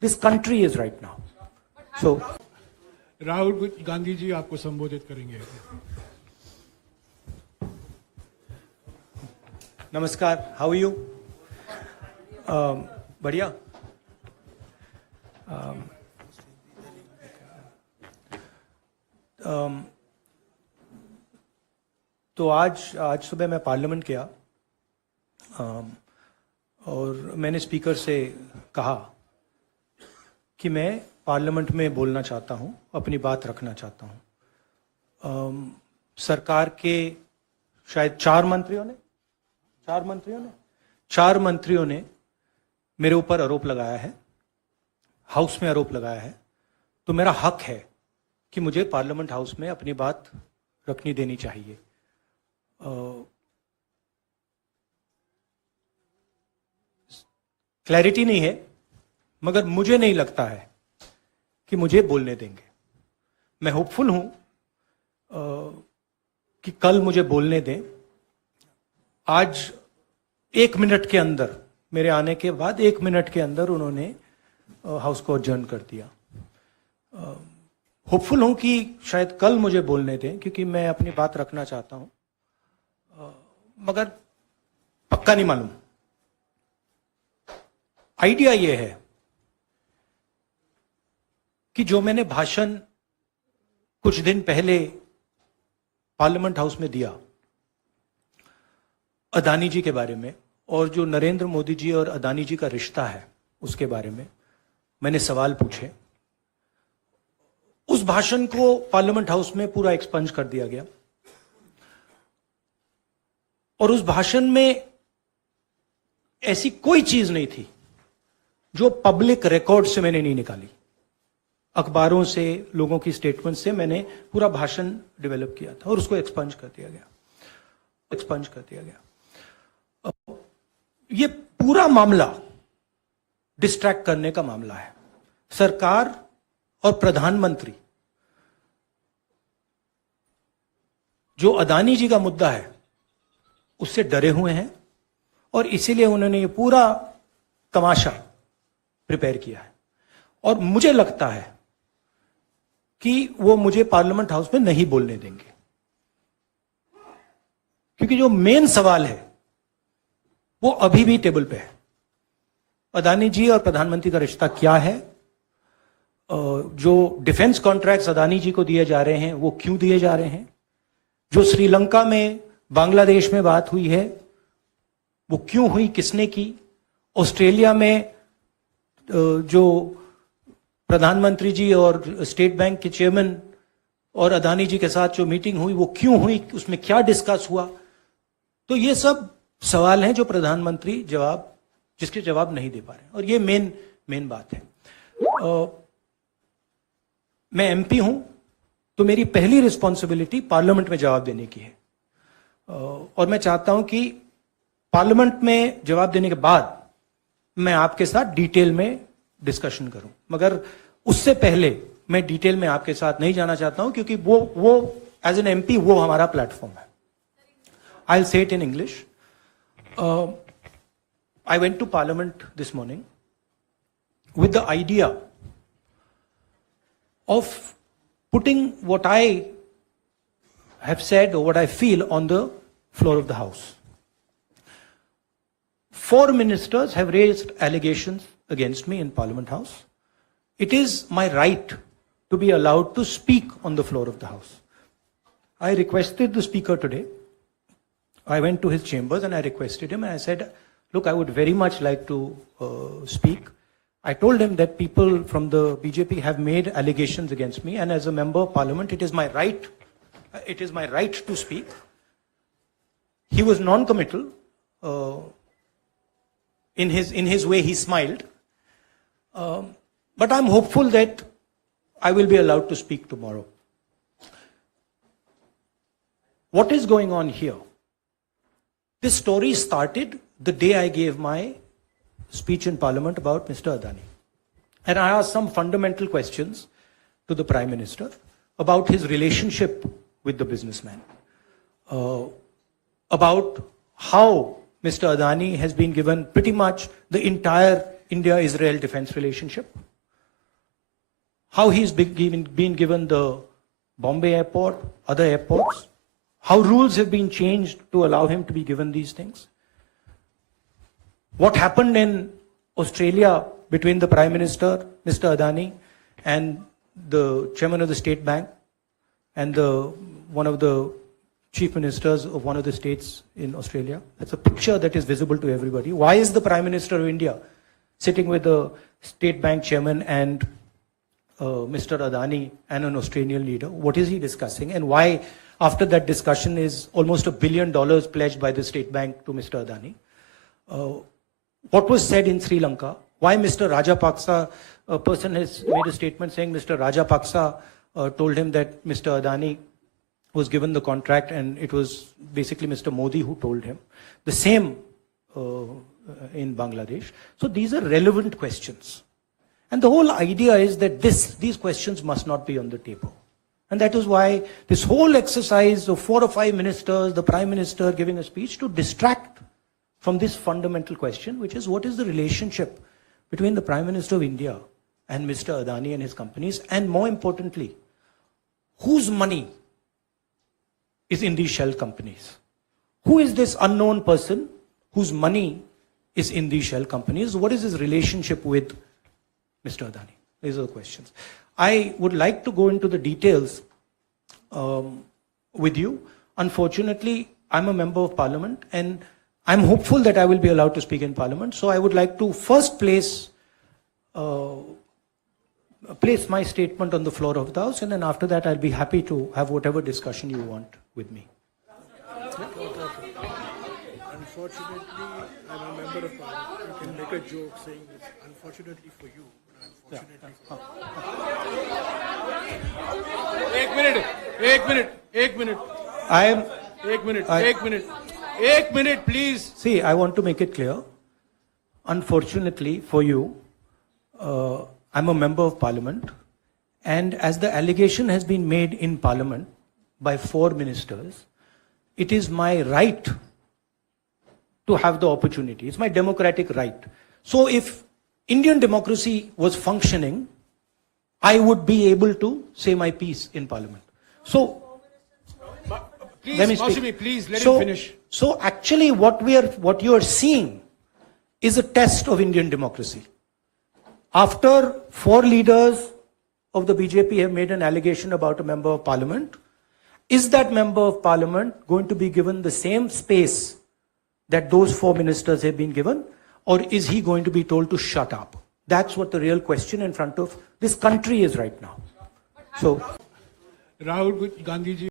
this country is right now. So, Rahul Gandhi ji आपको संबोधित करेंगे. नमस्कार, how are you? बढ़िया. तो आज सुबह मैं पार्लियामेंट गया और मैंने स्पीकर से कहा कि मैं पार्लियामेंट में बोलना चाहता हूं, अपनी बात रखना चाहता हूं. सरकार के शायद चार मंत्रियों ने मेरे ऊपर आरोप लगाया है, हाउस में आरोप लगाया है. तो मेरा हक है कि मुझे पार्लियामेंट हाउस में अपनी बात रखनी देनी चाहिए. क्लैरिटी नहीं है, मगर मुझे नहीं लगता है कि मुझे बोलने देंगे. मैं होपफुल हूं कि कल मुझे बोलने दें. आज 1 मिनट के अंदर, मेरे आने के बाद 1 मिनट के अंदर उन्होंने हाउस को अडजर्न कर दिया. होपफुल हूं कि शायद कल मुझे बोलने दें, क्योंकि मैं अपनी बात रखना चाहता हूं, मगर पक्का नहीं मालूम. आइडिया यह है कि जो मैंने भाषण कुछ दिन पहले पार्लियामेंट हाउस में दिया अदानी जी के बारे में, और जो नरेंद्र मोदी जी और अदानी जी का रिश्ता है उसके बारे में मैंने सवाल पूछे. उस भाषण को पार्लियामेंट हाउस में पूरा एक्सपंज कर दिया गया और उस भाषण में ऐसी कोई चीज नहीं थी जो पब्लिक रिकॉर्ड से मैंने नहीं निकाली. अखबारों से, लोगों की स्टेटमेंट से मैंने पूरा भाषण डेवलप किया था और उसको एक्सपंज कर दिया गया. ये पूरा मामला डिस्ट्रैक्ट करने का मामला है. सरकार और प्रधानमंत्री जो अदानी जी का मुद्दा है उससे डरे हुए हैं और इसीलिए उन्होंने ये पूरा तमाशा प्रिपेयर किया है. और मुझे लगता है कि वो मुझे पार्लियामेंट हाउस में नहीं बोलने देंगे, क्योंकि जो मेन सवाल है वो अभी भी टेबल पे है. अदानी जी और प्रधानमंत्री का रिश्ता क्या है? जो डिफेंस कॉन्ट्रैक्ट्स अदानी जी को दिए जा रहे हैं वो क्यों दिए जा रहे हैं? जो श्रीलंका में, बांग्लादेश में बात हुई है वो क्यों हुई, किसने की? ऑस्ट्रेलिया में जो प्रधानमंत्री जी और स्टेट बैंक के चेयरमैन और अदानी जी के साथ जो मीटिंग हुई वो क्यों हुई, उसमें क्या डिस्कस हुआ? तो ये सब सवाल हैं जो प्रधानमंत्री जिसके जवाब नहीं दे पा रहे, और ये मेन बात है. मैं एमपी हूं तो मेरी पहली रिस्पॉन्सिबिलिटी पार्लियामेंट में जवाब देने की है, और मैं चाहता हूं कि पार्लियामेंट में जवाब देने के बाद मैं आपके साथ डिटेल में डिस्कशन करूं. मगर उससे पहले मैं डिटेल में आपके साथ नहीं जाना चाहता हूं, क्योंकि वो एज एन एमपी वो हमारा प्लेटफॉर्म है. I will say it in English. I went to Parliament this morning with the idea of putting what I have said or what I feel on the floor of the House. 4 ministers have raised allegations against me in Parliament House. It is my right to be allowed to speak on the floor of the House. I requested the Speaker today. I went to his chambers and I requested him and I said, look, I would very much like to speak. I told him that people from the BJP have made allegations against me, and as a member of parliament, it is my right to speak. He was non-committal. In his way, he smiled. But I'm hopeful that I will be allowed to speak tomorrow. What is going on here? This story started the day I gave my speech in Parliament about Mr. Adani. And I asked some fundamental questions to the Prime Minister about his relationship with the businessman, about how Mr. Adani has been given pretty much the entire India-Israel defense relationship, how he's been given the Bombay airport, other airports, how rules have been changed to allow him to be given these things. What happened in Australia between the Prime Minister, Mr. Adani, and the Chairman of the State Bank, and one of the Chief Ministers of one of the states in Australia. That's a picture that is visible to everybody. Why is the Prime Minister of India sitting with the State Bank Chairman and Mr. Adani and an Australian leader? What is he discussing? And why, after that discussion, is almost $1 billion pledged by the State Bank to Mr. Adani? What was said in Sri Lanka? Why Mr. Rajapaksa, a person has made a statement saying Mr. Rajapaksa told him that Mr. Adani was given the contract and it was basically Mr. Modi who told him. The same in Bangladesh. So these are relevant questions. And the whole idea is that these questions must not be on the table. And that is why this whole exercise of 4 or 5 ministers, the Prime Minister giving a speech to distract from this fundamental question, which is what is the relationship between the Prime Minister of India and Mr. Adani and his companies, and more importantly, whose money is in these shell companies? Who is this unknown person whose money is in these shell companies? What is his relationship with Mr. Adani? These are the questions. I would like to go into the details with you. Unfortunately, I'm a member of Parliament and I'm hopeful that I will be allowed to speak in Parliament. So I would like to first place my statement on the floor of the House, and then after that I'll be happy to have whatever discussion you want with me. Unfortunately, I'm a member of Parliament. You can make a joke saying this. Unfortunately for you, but unfortunately for you. एक minute, please. See, I want to make it clear. Unfortunately for you, I'm a member of Parliament, and as the allegation has been made in Parliament by 4 ministers, it is my right to have the opportunity. It's my democratic right. So if Indian democracy was functioning, I would be able to say my piece in Parliament. So, Please, let me speak. Mausami, please let him finish. So actually what you are seeing is a test of Indian democracy. After 4 leaders of the BJP have made an allegation about a member of Parliament, is that member of Parliament going to be given the same space that those 4 ministers have been given, or is he going to be told to shut up? That's what the real question in front of this country is right now. So, Rahul Gandhi ji.